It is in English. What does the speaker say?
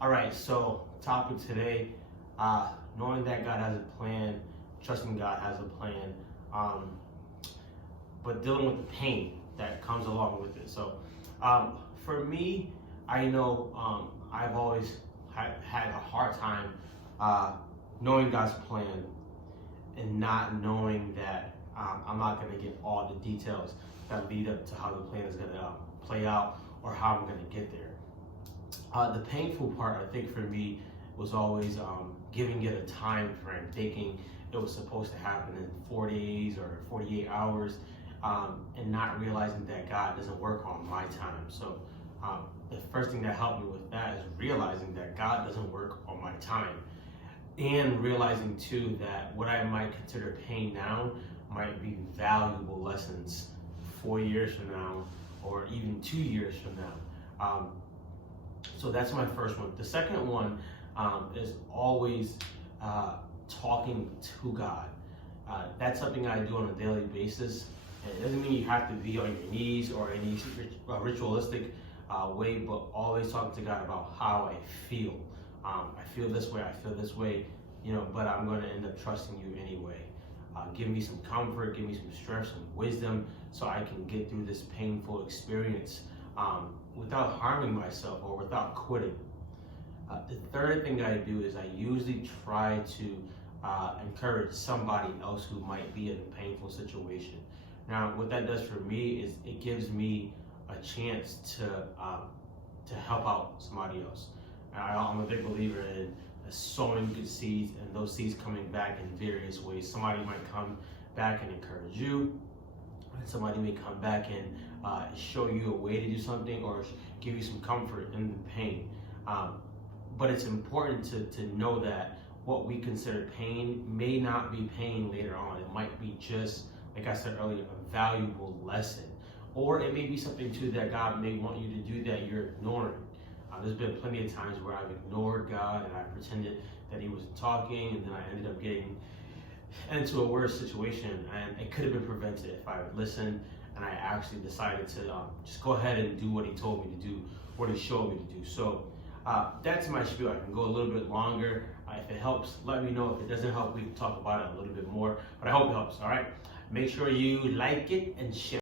All right, so topic today, knowing that God has a plan, trusting God has a plan, um, but dealing with the pain that comes along with it. So for me, I know I've always had a hard time knowing God's plan and not knowing that I'm not going to get all the details that lead up to how the plan is going to play out or how I'm going to get there. The painful part, I think, for me was always giving it a time frame, thinking it was supposed to happen in 4 days or 48 hours, and not realizing that God doesn't work on my time. So the first thing that helped me with that is realizing that God doesn't work on my time, and realizing too that what I might consider pain now might be valuable lessons 4 years from now or even 2 years from now. So that's my first one. The second one is always talking to God. That's something I do on a daily basis. And it doesn't mean you have to be on your knees or any ritualistic way, but always talking to God about how I feel. I feel this way, but I'm going to end up trusting you anyway. Give me some comfort, give me some strength, some wisdom, so I can get through this painful experience without harming myself or without quitting. The third thing I do is I usually try to encourage somebody else who might be in a painful situation. Now, what that does for me is it gives me a chance to help out somebody else. I'm a big believer in sowing good seeds and those seeds coming back in various ways. Somebody might come back and encourage you. Somebody may come back and show you a way to do something or give you some comfort in the pain. But it's important to know that what we consider pain may not be pain later on. It might be just, like I said earlier, a valuable lesson. Or it may be something too that God may want you to do that you're ignoring. There's been plenty of times where I've ignored God and I pretended that he wasn't talking, and then I ended up getting into a worse situation, and it could have been prevented if I would listen and I actually decided to just go ahead and do what he told me to do, what he showed me to do. So that's my spiel. I can go a little bit longer. If it helps, let me know. If it doesn't help, we can talk about it a little bit more, but I hope it helps. All right, make sure you like it and share.